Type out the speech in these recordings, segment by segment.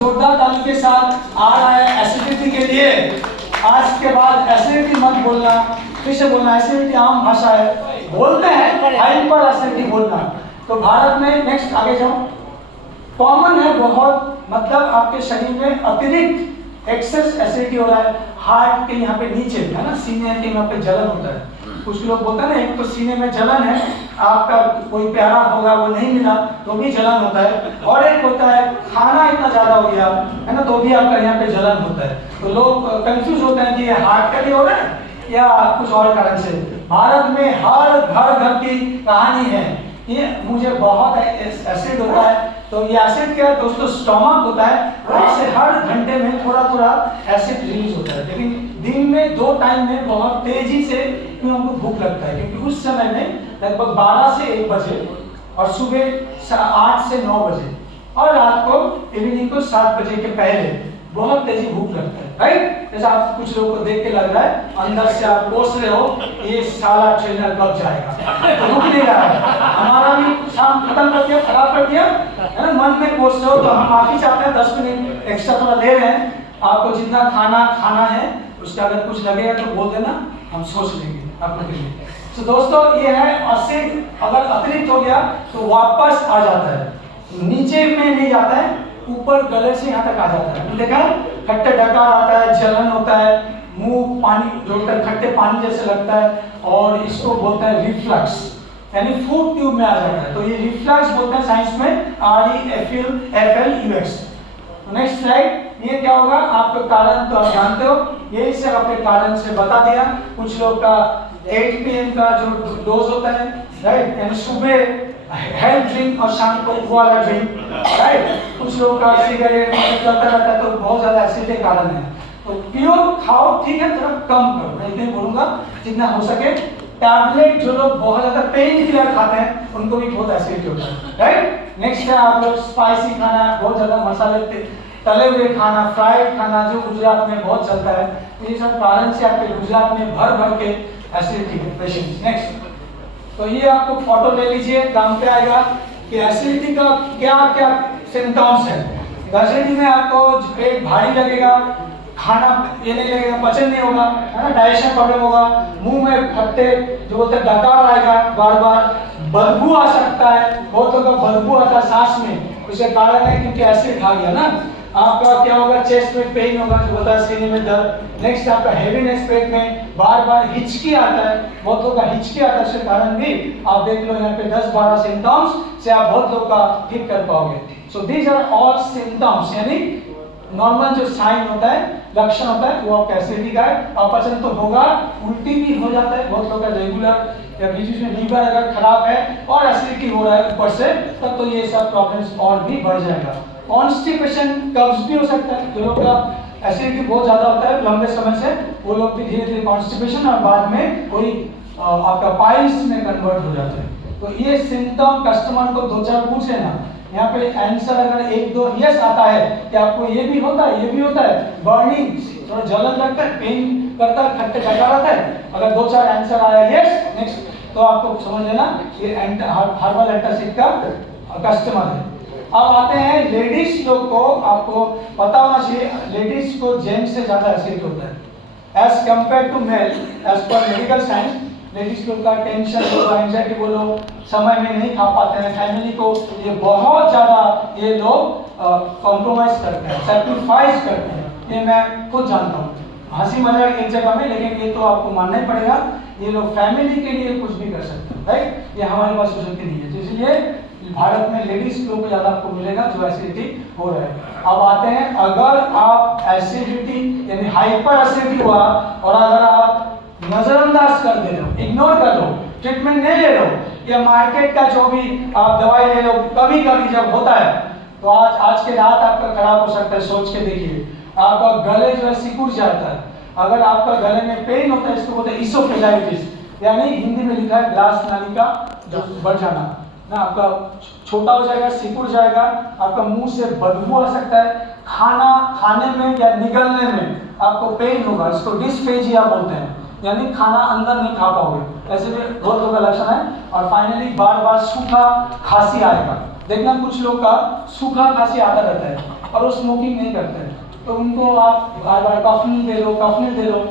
जोरदार ताली के साथ आ रहा है एसिडिटी के लिए। आज के बाद एसिडिटी मत बोलना, फिर से बोलना एसिडिटी आम भाषा है, बोलते हैं हाइपर एसिडिटी बोलना। तो भारत में नेक्स्ट आगे जाओ, कॉमन है बहुत, मतलब आपके शरीर में अतिरिक्त एक्सेस एसिडिटी हो रहा है, हार्ट के यहाँ पे नीचे है ना, सीने के यहाँ पे जलन होता है। कुछ लोग बोलते हैं ना, एक तो सीने में जलन है, आपका कोई प्यारा होगा वो नहीं मिला तो भी जलन होता है, और एक होता है खाना इतना ज्यादा हो गया है ना तो भी आपका यहाँ पे जलन होता है। तो लोग कंफ्यूज होते हैं कि ये हार्ट का लिए हो रहा है या कुछ और कारण से। भारत में हर घर की कहानी है, ये मुझे बहुत एसिड होता है। तो ये एसिड क्या है दोस्तों, स्टोमक होता है, उससे हर घंटे में थोड़ा थोड़ा एसिड रिलीज होता है, लेकिन दिन में 2 टाइम में बहुत तेजी से हमको भूख लगता है, क्योंकि उस समय में लगभग 12 से 1 बजे और सुबह 8 से 9 बजे और रात को इवनिंग को 7 बजे के पहले बहुत तेजी भूख लगता है, राइट। जैसे आप कुछ लोगों को देख के लग रहा है अंदर से आप कोस रहे हो ये साला ट्रेनर कब जाएगा, तो रुक नहीं रहा है। हमारा भी शाम खत्म कर दिया, खराब कर दिया है ना, मन में कोस रहे हो तो हम माफी चाहते हैं, 10 मिनट एक्स्ट्रा थोड़ा ले रहे हैं। आपको जितना खाना है उसका अगर कुछ लगेगा तो बोल देना, हम सोच लेंगे आपके लिए। तो दोस्तों ये है एसिड, अगर अतिरिक्त हो गया तो वापस आ जाता है, नीचे में नहीं जाता है, ऊपर गले से यहाँ तक आ जाता है। देखा खट्टे डकार आता है, जलन होता है, मुंह पानी जोड़कर खट्टे पानी जैसे लगता है, और इसको बोलते हैं रिफ्लक्स, यानी फूड ट्यूब में आ जाता है। तो ये रिफ्लक्स बोलते हैं साइंस में REFLUX। नेक्स्ट स्लाइड, ये क्या होगा आपका कारण तो आप जानते हो, यही से अपने कारण से बता दिया। कुछ लोग का 8 PM का जो डोज होता है, राइट, यानी सुबह हेल्थ ड्रिंक और शाम को वो वाला ड्रिंक, राइट। कुछ लोग का सिगरेट चलता रहता है तो बहुत ज्यादा एसिड के कारण है। तो प्योर खाओ, ठीक है, थोड़ा कम करो, मैं इतने बोलूंगा जितना हो सके। टैबलेट जो लोग बहुत ज्यादा पेन किलर खाते हैं उनको भी बहुत एसिड होता है, राइट। नेक्स्ट है आप लोग स्पाइसी खाना, बहुत ज्यादा मसाले तले हुए खाना, फ्राइड खाना जो गुजरात में बहुत चलता है, ये सब कारण से आपके गुजरात में भर के एसिडिटी के पेशेंट्स। नेक्स्ट, तो ये आपको फोटो ले लीजिए, काम पे आएगा कि एसिडिटी का क्या क्या सिम्टम्स है। एसिडिटी में आपको पेट भारी लगेगा, खाना ये नहीं लगेगा, पचन नहीं होगा, है ना, डाइजेशन प्रॉब्लम होगा, मुंह में खट्टे जो बोलते हैं डकार आएगा, बार बार बदबू आ सकता है, बहुत लोगों का बदबू आता है सांस में, उसका कारण है क्योंकि एसिड खा गया ना। आपका क्या होगा, चेस्ट में पेन होगा जो होता है, सीने में दर्द। नेक्स्ट आपका हेवीनेस पेट में, बार बार हिचकी आता है, बहुत लोगों का हिचकी आता है, उसके कारण भी आप देख लो यहाँ पे 10-12 सिम्टम्स से आप बहुत लोग का ठीक कर पाओगे। So these are all symptoms, यानी नॉर्मल जो साइन होता है, लक्षण होता है, वो आपका एसिडिटी का है। अपचन तो होगा, उल्टी भी हो जाता है बहुत लोग का रेगुलर, या बीच में लीवर अगर खराब है और एसिडिटी हो रहा है ऊपर से, तब तो ये सब प्रॉब्लम्स और भी बढ़ जाएगा। कॉन्स्टिपेशन, कब्ज भी हो सकता है, जो लोग का एसिडिटी बहुत ज्यादा होता है लंबे समय से, वो लोग भी धीरे धीरे कॉन्स्टिपेशन और बाद में कोई आपका पाइल्स में कन्वर्ट हो जाते हैं। तो ये सिम्टम कस्टमर को 2-4 पूछ लेना, यहाँ पे आंसर अगर 1-2 यस आता है कि आपको ये भी होता है, ये भी होता है, बर्निंग, थोड़ा जलन लगता है, पेन करता है, खट्टे डकार आता है, अगर 2-4 आंसर आया यस नेक्स्ट, तो आपको समझ लेना ये हर्बल एंटासिड का कस्टमर है। अब आते हैं लेडीज लोग को, आपको पता होना चाहिए लेडीज को जेंट्स से ज्यादा एसिड होता है as compare to male, age पर मेडिकल साइंस। लेडीज लोग का टेंशन बोलो, एंजाइटी बोलो, समय में नहीं खा पाते हैं, फैमिली को ये बहुत ज्यादा ये लोग कॉम्प्रोमाइज करते हैं, सैक्रिफाइस करते हैं, ये मैं खुद जानता हूँ। हंसी मजाक एक जगह में, लेकिन ये तो आपको मानना ही पड़ेगा, ये लोग फैमिली के लिए कुछ भी कर सकते हैं, राइट। ये हमारे पास सोचती नहीं है, तो इसलिए भारत में लेडीज लोगों को ज्यादा आपको मिलेगा जो एसिडिटी हो रहा है। अब आते हैं, अगर आप एसिडिटी यानी हाइपर एसिडिटी हुआ और अगर आप नजरअंदाज कर दे रहे हो, इग्नोर कर लो, ट्रीटमेंट नहीं ले रहे हो, या मार्केट का जो भी आप दवाई ले लो, कभी कभी जब होता है तो आज के रात आपका खराब हो सकता है। सोच के देखिए, आपका गले जो है सिकुड़ जाता है, अगर आपका गले में पेन होता है, इसको बोलते हैं इसोफेजाइटिस, यानी हिंदी में लिखा है ग्लास नाली का जो बढ़ जाना ना, आपका छोटा हो जाएगा, सिकुड़ जाएगा, आपका मुंह से बदबू आ सकता है, खाना खाने में या निगलने में आपको पेन होगा, इसको डिस्फेजिया बोलते हैं, यानी खाना अंदर नहीं खा पाओगे, ऐसे भी बहुत लोगों का लक्षण है। और फाइनली बार बार सूखा खांसी आएगा, देखना कुछ लोग का सूखा खांसी आता रहता है, और वो स्मोकिंग नहीं करते हैं, तो उनको आप बार बार कॉफनी दे लो, कॉफनी दे लो,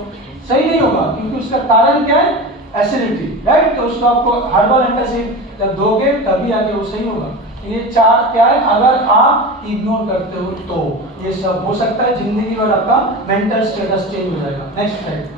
सही नहीं होगा, क्योंकि उसका कारण क्या है? Acidity, right. तो उसको आपको हर्बल एंटासिड जब दोगे तभी आगे वो सही होगा। ये चार क्या है, अगर आप इग्नोर करते हो तो ये सब हो सकता है, जिंदगी भर आपका मेंटल स्टेटस चेंज हो जाएगा। Next slide.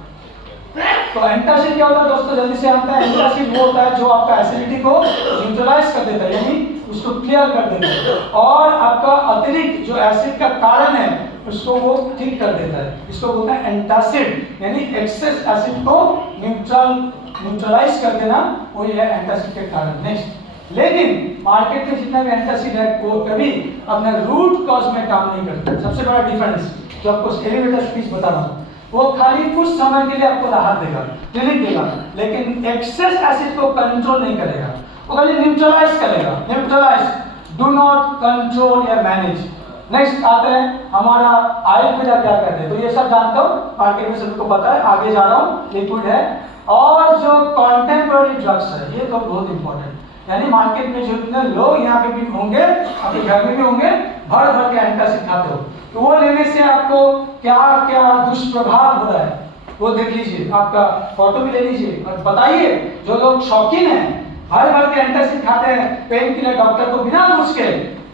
तो एंटासिड क्या होता है दोस्तों, जल्दी से आता है। एंटासिड वो होता है जो आपका एसिडिटी को न्यूट्रलाइज कर देता है, यानी उसको क्लियर कर देता है, और आपका अतिरिक्त जो एसिड का कारण है उसको वो ठीक कर देता है। इसको बोलते हैं एंटासिड, यानी एक्सेस एसिड को न्यूट्रलाइज कर देना, वो ये है एंटासिड के कारण। नेक्स्ट, लेकिन मार्केट में जितना भी एंटासिड है वो कभी अपने रूट कॉज में काम नहीं करता। सबसे बड़ा डिफरेंस जो आपको एलिवेटर स्पीच बता रहा हूँ, वो खाली कुछ समय के लिए आपको राहत देगा, रिलीफ देगा, लेकिन एक्सेस एसिड को कंट्रोल नहीं करेगा, वो खाली न्यूट्रलाइज करेगा। न्यूट्रलाइज, डू नॉट कंट्रोल या मैनेज। नेक्स्ट आते हैं हमारा आयुर्वेदा क्या कहते हैं, तो ये सब जानता हूँ, मार्केट में सबको पता है, आगे जा रहा हूँ। लिक्विड है, और जो कॉन्टेम्पररी ड्रग्स है ये तो बहुत इंपॉर्टेंट, यानी मार्केट में जो इतने लोग यहाँ पे भी होंगे, आपके घर में भी होंगे, भर भर के एंटासिड खाते हो, तो वो लेने से आपको क्या क्या दुष्प्रभाव हो रहा है वो देख लीजिए, आपका फोटो भी ले लीजिए और बताइए। जो लोग शौकीन हैं, भर भर के एंटासिड खाते हैं, पेन किलर डॉक्टर को बिना पूछ के,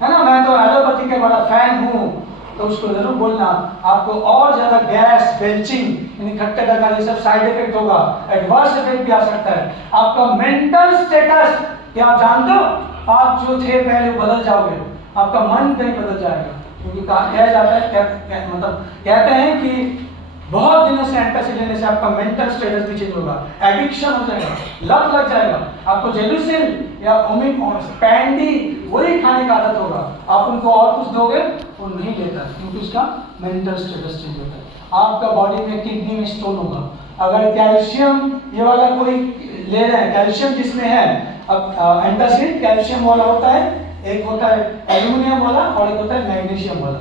है ना, मैं तो एलोपैथी का बड़ा फैन हूँ, तो उसको जरूर बोलना, आपको और ज्यादा गैस, बेल्चिंग, यानी खट्टे डका, ये सब साइड इफेक्ट होगा, एडवर्स इफेक्ट भी आ सकता है। आपका मेंटल स्टेटस क्या आप जानते हो, आप जो थे पहले बदल जाओगे, आपका मन कहीं बदल जाएगा, क्योंकि कहा जाता है, मतलब कहते हैं कि बहुत दिनों से एंटासिड लेने से आपका मेंटल स्टेटस भी चेंज होगा, एडिक्शन हो जाएगा, लत लग जाएगा, आपको जेलुसिन या पैंडी वही खाने का आदत होगा, आप उनको और कुछ दोगे वो नहीं लेता, क्योंकि उसका मेंटल स्टेटस चेंज होता है। आपका बॉडी में किडनी में स्टोन होगा, अगर कैल्शियम ये वाला कोई ले रहे हैं, कैल्शियम जिसमें है, अब एंटासिड कैल्शियम वाला होता है, एक होता है एल्यूमिनियम वाला और एक होता है मैग्नीशियम वाला।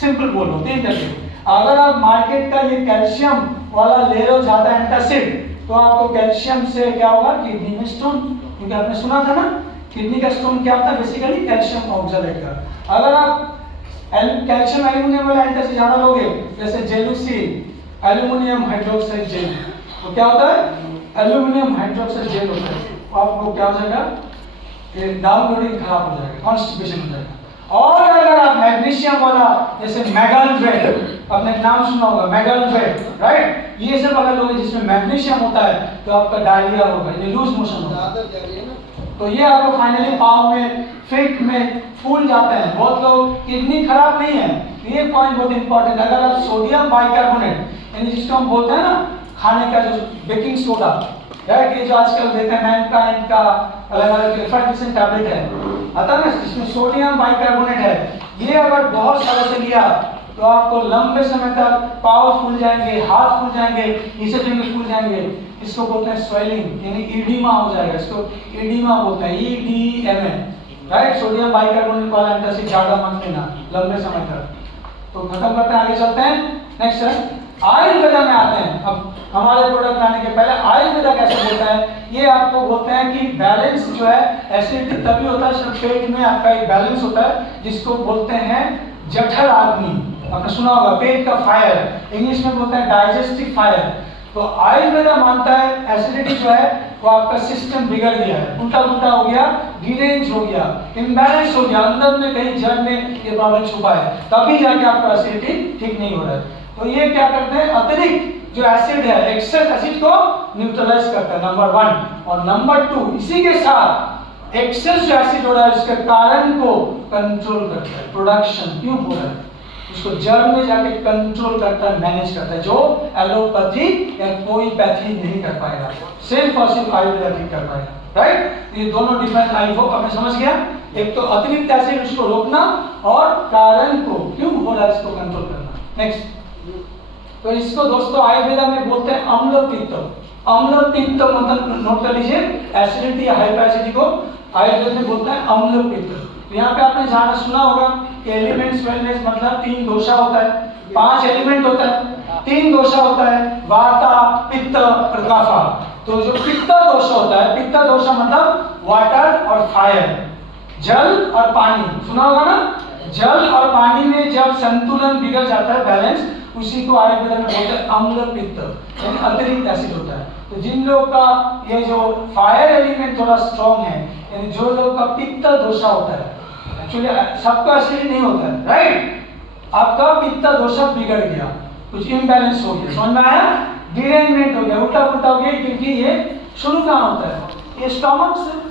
सिंपल बोल रहा हूँ, तीन तरह। अगर आप मार्केट का ये कैल्शियम वाला ले लो ज्यादा एंटासिड, तो आपको कैल्शियम से क्या होगा, किडनी में स्टोन, क्योंकि आपने सुना था ना किडनी का स्टोन क्या होता है, बेसिकली कैल्शियम ऑक्सलेट का। अगर आप कैल्शियम एल्यूमिनियम वाला एंटासिड ज्यादा लोगे, जैसे जेलुसिन एल्यूमिनियम हाइड्रोक्साइड जेल, तो क्या होता है, एल्यूमिनियम हाइड्रोक्साइड जेल होता है, आपको क्या हो जाएगा, डाउनलोडिंग खराब हो जाएगा, कॉन्स्टिपेशन हो जाएगा। और अगर आप मैग्नीशियम वाला जैसे मैगलवेट, आपने नाम सुना होगा मैगलवेट, राइट, ये सब अगर लोग जिसमें मैग्नीशियम होता है तो आपका डायरिया होगा, ये लूज मोशन होगा, तो ये आपको फाइनली पाँव में, फिट में फूल जाते हैं। बहुत लोग किडनी खराब नहीं है, ये पॉइंट बहुत इंपॉर्टेंट। अगर आप सोडियम बाइकार्बोनेट, यानी जिसको हम बोलते हैं ना खाने का जो बेकिंग सोडा, राइट, ये जो आजकल देते हैं मैनकाइंड का अलग अलग रिफर्टिशन टैबलेट है, आता है ना, जिसमें सोडियम बाइकार्बोनेट है, ये अगर बहुत सालों से लिया तो आपको लंबे समय तक पाँव फूल जाएंगे, हाथ फूल जाएंगे, इसे जगह फूल जाएंगे, इसको बोलते हैं स्वेलिंग, यानी ईडिमा हो जाएगा, इसको ईडिमा बोलते हैं, EDMA, राइट। सोडियम बाइकार्बोनेट वाला एंटासिड ज्यादा मत लेना लंबे समय तक। तो खत्म करते हैं, आगे चलते हैं। नेक्स्ट है आयुर्वेदा में आते हैं। अब हमारे प्रोडक्ट लाने के पहले आयुर्वेदा कैसे बोलता है, ये आपको बोलते हैं कि बैलेंस जो है, एसिडिटी तभी होता है जब पेट में आपका एक बैलेंस होता है, जिसको बोलते हैं जठर अग्नि, आपने सुना होगा, पेट का फायर, इंग्लिश में बोलते हैं डाइजेस्टिव फायर। तो आयुर्वेदा मानता है एसिडिटी जो है वो आपका सिस्टम बिगड़ गया है, उल्टा उल्टा हो गया, डिरेंज हो गया, इम्बैलेंस हो गया, अंदर में कहीं जड़ में ये प्रॉब्लम छुपा है, तभी जाके आपका एसिडिटी ठीक नहीं हो रहा है। तो ये क्या करते हैं, अतिरिक्त जो एसिड है, एक्सेस एसिड को न्यूट्रलाइज करता है, नंबर 1। और नंबर 2, इसी के साथ एक्सेस जो एसिड हो रहा है उसके कारण को कंट्रोल करता है, प्रोडक्शन क्यों हो रहा है उसको जड़ में जाके कंट्रोल करता है, मैनेज करता है, जो एलोपैथी या कोई पैथी नहीं कर पाएगा, सिर्फ और सिर्फ आयुर्वेदा ठीक कर पाएगा, राइट। ये दोनों डिफरेंस आई होप आपने समझ गया। एक तो अतिरिक्त एसिड उसको रोकना, और कारण को क्यों हो रहा है इसको कंट्रोल करना। नेक्स्ट, तो इसको दोस्तों आयुर्वेदा में बोलते हैं अम्ल पित्त। अम्ल पित्त मतलब नोट कर लीजिए, एसिडिटी या हाइपर एसिडिटी को आयुर्वेद में बोलते हैं अम्ल पित्त। यहाँ पे आपने जाना सुना होगा कि एलिमेंट्स वेलनेस मतलब 3 दोषा होता है, 5 एलिमेंट होता है, 3 दोषा होता है, वाता, पित्त और कफा। तो जो पित्त दोष होता है, पित्त दोषा मतलब वाटर और फायर, जल और पानी, सुना होगा ना, जल और पानी में जब संतुलन बिगड़ जाता है, बैलेंस, उसी को आयुर्वेद में बोलते हैं अम्ल पित्त, यानी अतिरिक्त एसिड होता है। तो जिन लोगों का ये जो फायर एलिमेंट थोड़ा स्ट्रॉन्ग है, यानी जो लोगों का पित्त दोषा होता है, एक्चुअली सबका एसिड नहीं होता है, राइट, आपका पित्त दोषा बिगड़ गया, कुछ इम्बैलेंस हो गया, समझ में आया, डिरेंजमेंट हो गया, उल्टा पुल्टा हो गया, क्योंकि ये शुरू कहाँ होता है, ये स्टमक से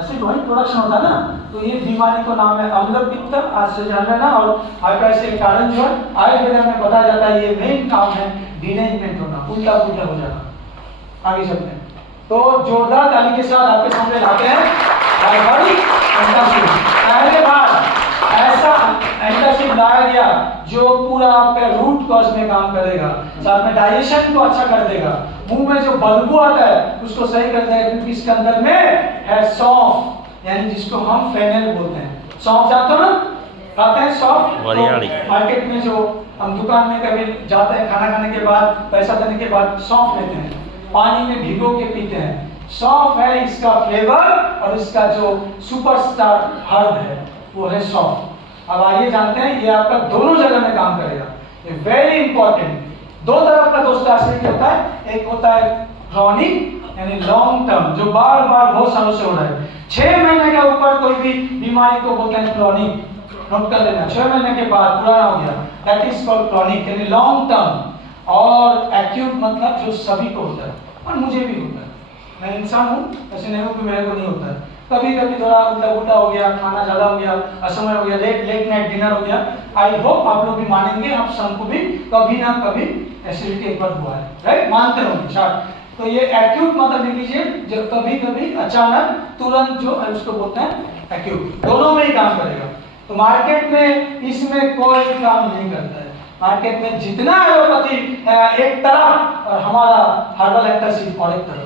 एसिड वही प्रोडक्शन होता है ना, तो ये बीमारी को नाम है अम्ल पित्त, आज से जान लेना। और आपका इसके कारण जो है आयुर्वेद में बताया जाता है, ये मेन काम है डिरेंजमेंट होना, उल्टा पुल्टा हो जाना। आगे चलते हैं, तो जोरदार ताली के साथ आपके सामने लाते हैं एंटासिड। पहले बार ऐसा एंटासिड लाया गया जो पूरा आपका रूट कॉज में काम करेगा, साथ में डाइजेशन को अच्छा कर देगा, मुंह में जो बदबू आता है उसको सही कर देगा, क्योंकि इसके अंदर में है सौंफ, यानी जिसको हम फेनल बोलते हैं। सौंफ जानते हो ना, खाते हैं सौंफ, मार्केट में जो हम दुकान में कभी जाते हैं खाना खाने के बाद, पैसा देने के बाद सौंफ लेते हैं, पानी में भिगो के पीते हैं। सौंफ है इसका फ्लेवर, और इसका जो सुपरस्टार हर्ब है वो है सौंफ। अब आइए जानते हैं, ये आपका दोनों जगह में काम करेगा, ये वेरी इंपॉर्टेंट। दो तरह का दोस्तों एसिडिटी होता है, एक होता है क्रॉनिक यानी लॉन्ग टर्म, जो बार बार बहुत सालों से हो रहा है, 6 महीने के ऊपर कोई भी बीमारी को बोलते हैं क्रॉनिक, नोट कर लेना, 6 महीने के बाद पुराना हो गया, दैट इज कॉल्ड क्रॉनिक यानी लॉन्ग टर्म। और एक्यूट मतलब जो सभी को होता है, और मुझे भी होता है, मैं इंसान हूँ, ऐसे नहीं हूँ कि मेरे को नहीं होता है, कभी कभी थोड़ा उल्टा उल्टा हो गया, खाना ज़्यादा हो गया, असमय हो गया, लेट नाइट डिनर हो गया। आई होप आप लोग भी मानेंगे, आप सबको भी कभी ना कभी एसिडिटी एक बार हुआ है, राइट, मानते होंगे शायद। तो ये एक्यूट मतलब लिख लीजिए, जब कभी कभी अचानक तुरंत जो है उसको बोलते हैं एक्यूट, दोनों में ही काम करेगा। तो मार्केट में इसमें कोई काम नहीं करता है, मार्केट में जितना एलोपैथी एक तरफ और हमारा हर्बल एंटासिड और एक तरफ,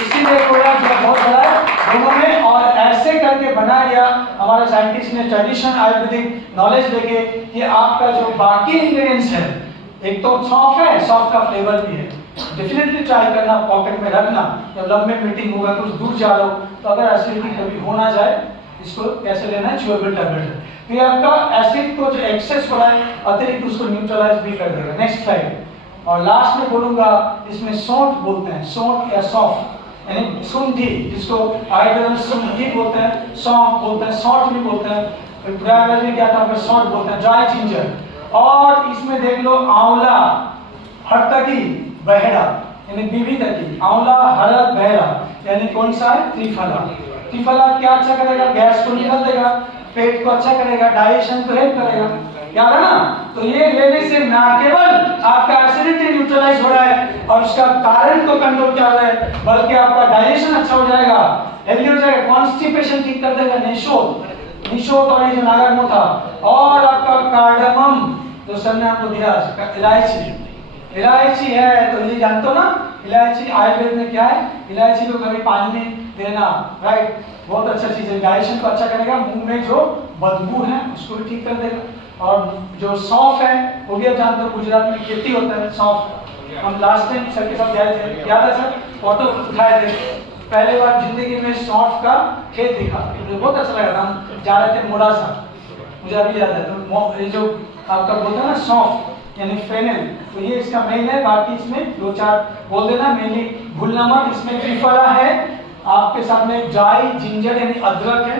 इसीलिए प्रोडक्ट जो बहुत बड़ा है दोनों में, और ऐसे करके बनाया गया हमारे साइंटिस्ट ने ट्रेडिशनल आयुर्वेदिक नॉलेज लेके, कि आपका जो बाकी इंग्रेडिएंट्स है, एक तो सौंफ है, सौंफ का फ्लेवर भी है, डेफिनेटली ट्राई करना, पॉकेट में रखना, जब लंबे मीटिंग होगा, कुछ दूर जा रहा हो, तो अगर एसिडिटी कभी हो ना जाए, इसको कैसे लेना है, च्यूएबल टैबलेट है, तो ये आपका एसिड को जो एक्सेस हो रहा है अतिरिक्त उसको न्यूट्रलाइज भी कर देगा। नेक्स्ट स्लाइड, और लास्ट में बोलूंगा, इसमें सौंठ बोलते हैं, सौंठ या सौंफ यानी सुंठी, जिसको आयुर्वेद में सुंठी बोलते हैं, सौंफ बोलते हैं, सौंठ भी बोलते हैं, प्रयागराज में क्या था, सौंठ बोलते हैं, ड्राई जिंजर। और इसमें देख लो आंवला, हरतकी, बहेड़ा यानी बीवी तकी, आंवला, हरद, बहेड़ा यानी कौन सा है, त्रिफला। त्रिफला क्या अच्छा करेगा, गैस को निकाल देगा, पेट को अच्छा करेगा, डाइजेशन को हेल्प करेगा, याद है ना। तो ये लेने से ना केवल आपका एसिडिटी न्यूट्रलाइज हो रहा है और उसका कारण को कंट्रोल कर रहा है, बल्कि आपका डाइजेशन अच्छा हो जाएगा, हेल्दी हो जाएगा, कॉन्स्टिपेशन ठीक कर देगा, निशोत और ये जो नागार्जुन था, और आपका कार्डामम जो सर ने आपको दिया, इलायची है, तो ये जानते हो ना, इलायची आयुर्वेद में क्या है, इलायची को कभी पानी में देना, राइट, बहुत अच्छा चीज है, डाइजेशन को अच्छा करेगा, मुंह में जो बदबू है उसको भी ठीक कर देगा। और जो सौंफ है वो भी आप जानते हो, गुजरात में खेती होता है सौंफ, हम लास्ट टाइम सर के साथ गए थे, याद है सर, फोटो उठाए थे, पहले बार जिंदगी में सौंफ का खेत दिखा, मुझे बहुत अच्छा लगा था, हम जा रहे थे मोड़ासा, मुझे अभी याद है, तो ये जो आपका बोलते हैं ना सौंफ यानी फेनल, तो ये इसका मेन है, बाकी इसमें 2-4 बोल देना, मेनली भूलना मत, इसमें त्रिफला है, आपके सामने ड्राई जिंजर यानी अदरक है,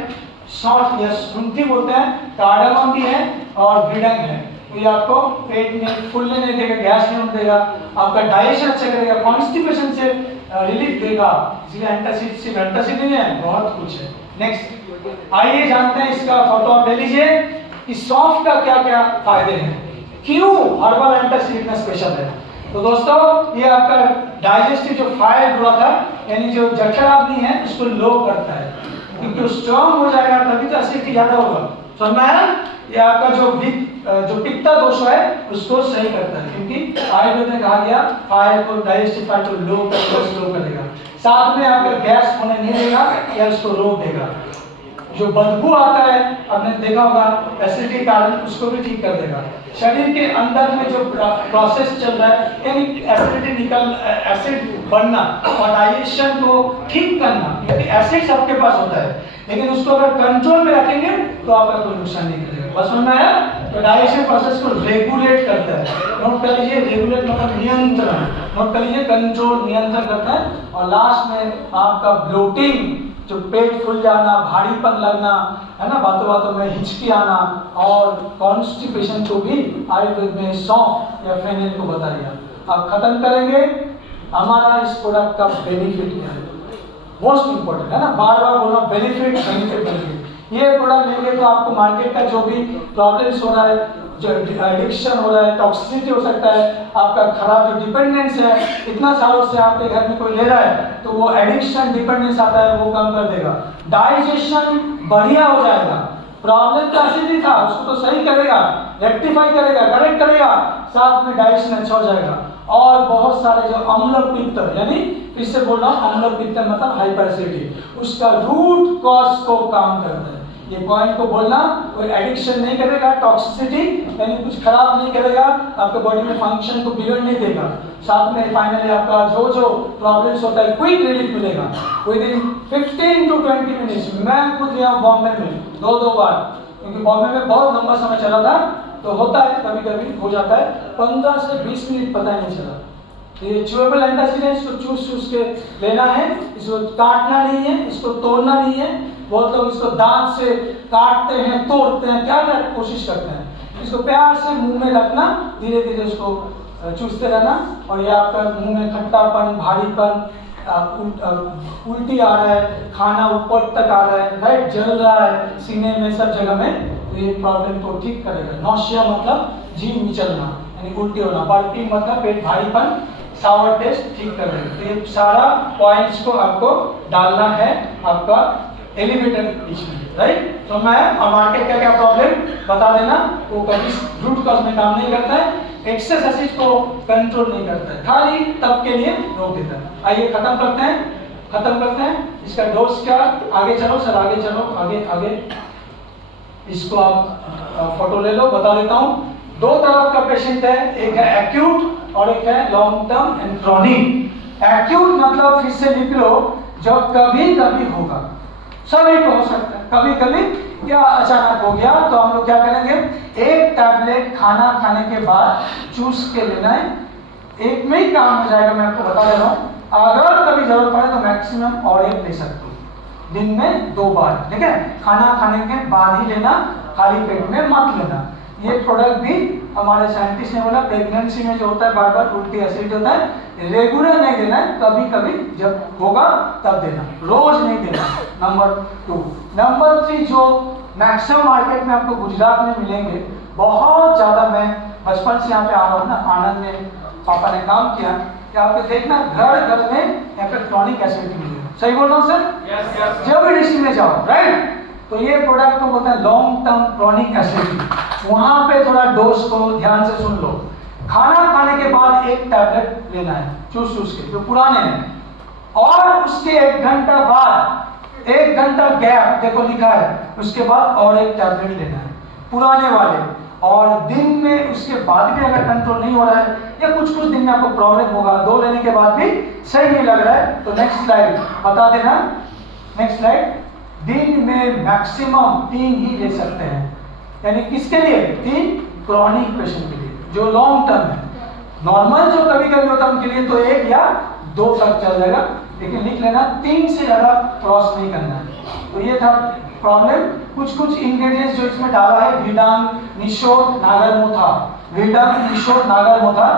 सौंठ या सुंठी बोलते हैं, कार्डामम भी है, और विडंग है, तो ये आपको पेट में फूलने नहीं देगा, गैस नहीं होने देगा, आपका डाइजेशन अच्छा करेगा, कॉन्स्टिपेशन से रिलीफ देगा, इसलिए एंटासिड सिर्फ एंटासिड नहीं है, बहुत कुछ है। नेक्स्ट आइए जानते हैं, इसका फोटो आप ले लीजिए, इस सौंफ का क्या क्या फायदे हैं, क्यों हर्बल एंटासिड इतना स्पेशल है। तो दोस्तों ये आपका डाइजेस्टिव जो फायर ग्रोथ है, यानी जो जठराग्नि है उसको लो करता है, क्योंकि वो स्ट्रांग हो जाएगा तभी तो एसिडिटी ज्यादा होगा, समझ में आया। ये आपका जो पित्त दोष है उसको सही करता है, क्योंकि आयुर्वेद में कहा गया फायर को, डाइजेस्टिव फायर को लो करेगा, साथ में आपका गैस होने नहीं देगा या उसको रोक देगा, जो बदबू आता है आपने देखा होगा एसिडिटी कारण, उसको भी ठीक कर देगा, शरीर के अंदर में जो प्रोसेस चल रहा है यानी एसिडिटी एसिड बनना और डाइजेशन को ठीक करना, क्योंकि एसिड सबके पास होता है, लेकिन उसको अगर कंट्रोल में रखेंगे तो आपका कोई नुकसान नहीं करेगा। बस समझ में आया? तो डाइजेशन प्रोसेस को रेगुलेट करता है। नोट कर लीजिए, रेगुलेट मतलब नियंत्रण, नोट कर लीजिए कंट्रोल, नियंत्रण करता है। और लास्ट में आपका ब्लोटिंग, जो पेट फूल जाना, भारीपन लगना, है ना, बातों बातों में हिचकी आना, और कॉन्स्टिपेशन को भी आयुर्वेद में सौंफ या फेनेल को बताया। अब खत्म करेंगे हमारा इस प्रोडक्ट का बेनिफिट क्या है, मोस्ट इंपॉर्टेंट है ना, बार बार बोलना बेनिफिट बेनिफिट बेनिफिट। ये प्रोडक्ट लेंगे तो आपको मार्केट का जो भी प्रॉब्लम्स हो रहा है, जो एडिक्शन हो रहा है, टॉक्सिसिटी हो सकता है, आपका खराब जो डिपेंडेंस है, इतना सालों से आपके घर में कोई ले रहा है तो वो एडिक्शन डिपेंडेंस आता है, वो कम कर देगा। डाइजेशन बढ़िया हो जाएगा, प्रॉब्लम तो ऐसी नहीं था, उसको तो सही करेगा, रेक्टिफाई करेगा, करेक्ट करेगा, साथ में डाइजेशन अच्छा हो जाएगा। और बहुत सारे जो अम्ल पित्त, यानी फिर से बोल रहा हूँ, अम्ल पित्त मतलब हाइपर एसिडिटी, उसका रूट कॉज को काम करता है। ये पॉइंट को बोलना, कोई एडिक्शन नहीं करेगा, टॉक्सिसिटी यानी कुछ खराब नहीं करेगा, आपके बॉडी में फंक्शन को बिगड़ नहीं देगा, साथ में फाइनली आपका जो जो प्रॉब्लम्स होता है क्विक रिलीफ मिलेगा विद इन 15 to 20 मिनट्स। मैं खुद गया बॉम्बे में दो बार, क्योंकि बॉम्बे में बहुत लंबा समय चला था, तो होता है कभी कभी हो जाता है, 15 से 20 मिनट पता ही नहीं चला। ये च्यूएबल एंटासिड है, इसको चूस के लेना है, इसको काटना नहीं है, इसको तोड़ना नहीं है। बहुत लोग इसको दांत से काटते हैं, तोड़ते हैं, क्या कोशिश करते हैं, इसको प्यार से मुंह में रखना, धीरे धीरे उसको चूसते रहना, और ये आपका मुंह में खट्टापन, भारीपन, उल्टी आ रहा है, खाना ऊपर तक आ रहा है, राइट, जल रहा है सीने में, सब जगह में, तो ये प्रॉब्लम को ठीक करेगा। नौशिया मतलब जीभ निचलना यानी उल्टी होना, बर्पिंग मतलब पेट भारीपन, सावर टेस्ट ठीक कर देगा। तो ये सारा पॉइंट्स को आपको डालना है आपका एलिवेटर डिश में, राइट। तो मैं और मार्केट का क्या प्रॉब्लम बता देना, वो कभी रूट कॉज में काम नहीं करता है, एक्सेस एसिड को कंट्रोल नहीं करता है, खाली तब के लिए रोक देता है। आइए खत्म करते हैं इसका डोज क्या। आगे चलो सर, आगे चलो, आगे इसको आप फोटो ले लो, बता देता हूँ। दो तरफ का पेशेंट है, एक है एक्यूट और एक है long term and chronic. Acute मतलब फिर से लिख लो, जो कभी कभी होगा, सभी को हो सकता है, कभी कभी या अचानक हो गया, तो हम लोग क्या करेंगे, एक टैबलेट खाना खाने के बाद चूस के लेना है, एक में ही काम हो जाएगा। मैं आपको बता दे रहा हूँ, अगर कभी जरूरत पड़े तो मैक्सिमम और एक ले सकते हो, दिन में 2 बार, ठीक है, खाना खाने के बाद ही लेना, खाली पेट में मत लेना। ये प्रोडक्ट भी हमारे साइंटिस्ट ने बोला, प्रेगनेंसी में जो होता है बार बार उल्टी एसिडिटी होता है, रेगुलर नहीं देना है, कभी कभी जब होगा तब देना, रोज नहीं देना। नंबर 2। नंबर 3, जो मैक्सिमम मार्केट में आपको गुजरात में मिलेंगे बहुत ज़्यादा, मैं बचपन से यहाँ पे आ रहा हूँ ना, आनंद में पापा ने काम किया कि आपको देखना घर घर में यहाँ पे क्रॉनिक एसिडिटी मिलेगा। सही बोल रहा हूँ सर? जब भी डिस्ट्रिक्ट में जाओ, राइट, तो ये प्रोडक्ट को बोलते हैं लॉन्ग टर्म क्रॉनिक एसिडिटी। वहां पे थोड़ा डोज को ध्यान से सुन लो, खाना खाने के बाद एक टैबलेट लेना है, चूस के, जो पुराने हैं, और उसके 1 घंटा बाद, 1 घंटा गैप, देखो लिखा है, उसके बाद और एक टैबलेट लेना है, पुराने वाले। और दिन में उसके बाद भी अगर कंट्रोल नहीं हो रहा है, या कुछ दिन में आपको प्रॉब्लम होगा, 2 लेने के बाद भी सही नहीं लग रहा है, तो नेक्स्ट स्लाइड बता देना, नेक्स्ट स्लाइड। दिन में मैक्सिमम 3 ही ले सकते हैं, यानी किसके लिए? 3 क्रॉनिक पेशेंट के लिए, जो लॉन्ग टर्म है। नॉर्मल जो कभी कभी होता है उनके लिए तो 1 या 2 तक चल जाएगा, लेकिन लिख लेना 3 से ज़्यादा क्रॉस नहीं करना है। तो ये था प्रॉब्लम। कुछ इंग्रेडिएंट्स जो इसमें डाला है, वीडांग, निशोद, नागरमोथा। वीडांग, निशोद, नागरमोथा,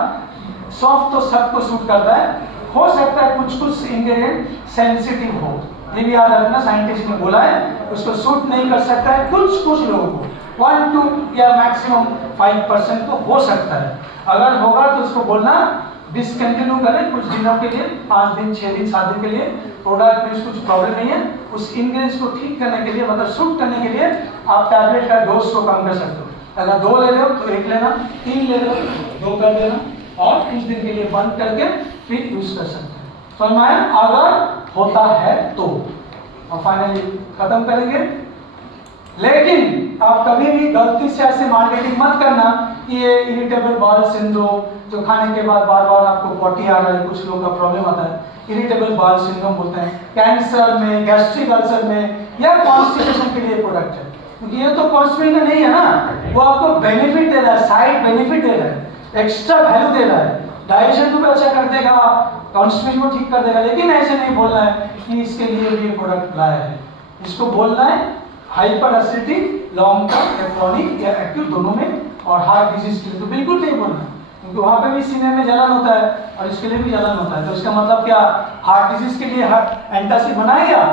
सॉफ्ट तो सबको सूट करता है, हो सकता है कुछ इंग्रेडिएंट सेंसिटिव हो, ये भी याद रखना, साइंटिस्ट ने बोला है उसको सूट नहीं कर सकता है, कुछ लोगों को 1 to या मैक्सिमम 5% को हो सकता है। अगर होगा तो उसको बोलना डिसकंटिन्यू करें कुछ दिनों के लिए, 5 दिन, 6 दिन, 7 दिन के लिए, प्रोडक्ट में कुछ प्रॉब्लम नहीं है, उस इंग्रेडिएंट्स को ठीक करने के लिए, मतलब सूट करने के लिए आप टैबलेट का डोज को कम कर सकते हो। अगर 2 ले रहे हो तो 1 लेना, 3 ले रहे हो 2 कर देना, और कुछ दिन के लिए बंद करके फिर यूज कर सकते हैं। समझ में आया? अगर होता है तो। और फाइनली खत्म करेंगे, लेकिन आप कभी भी गलती से ऐसे मार्केटिंग मत करना कि ये इरिटेबल बाउल सिंड्रोम, जो खाने के बाद बार बार आपको पॉटी आ रहा है, कुछ लोगों का प्रॉब्लम आता है, इरिटेबल बाउल सिंड्रोम बोलते हैं, कैंसर में, गैस्ट्रिक अल्सर में, या कॉन्स्टिपेशन के लिए प्रोडक्ट है। क्योंकि ये तो कॉस्ट में नहीं है ना, वो आपको बेनिफिट दे रहा है, साइड बेनिफिट दे रहा है, एक्स्ट्रा वैल्यू दे रहा है। डाइजेशन को भी अच्छा कर देगा, कॉन्स्टिपेशन को ठीक कर देगा, लेकिन ऐसे नहीं बोलना है कि इसके लिए भी प्रोडक्ट लाया है। इसको बोलना है हाइपर एसिडिटी लॉन्ग टर्म या क्रॉनिक या एक्यूट दोनों में, और हार्ट डिजीज के लिए तो बिल्कुल नहीं बोलना, क्योंकि वहाँ पे भी सीने में जलन होता है और इसके लिए भी जलन होता है। तो इसका मतलब क्या, हार्ट डिजीज के लिए एंटासिड बनाएगा?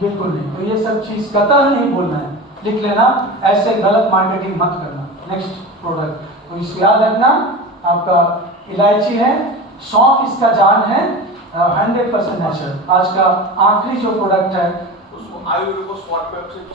बिल्कुल नहीं। तो ये सब चीज कतई नहीं बोलना है, लिख लेना, ऐसे गलत मार्केटिंग मत करना। नेक्स्ट प्रोडक्ट, तो इसको याद रखना, आपका इलायची है, सौंफ इसका जान है, 100% नेचुरल। आज का आखिरी जो प्रोडक्ट है उसको आयुर्वेद को स्पॉट पे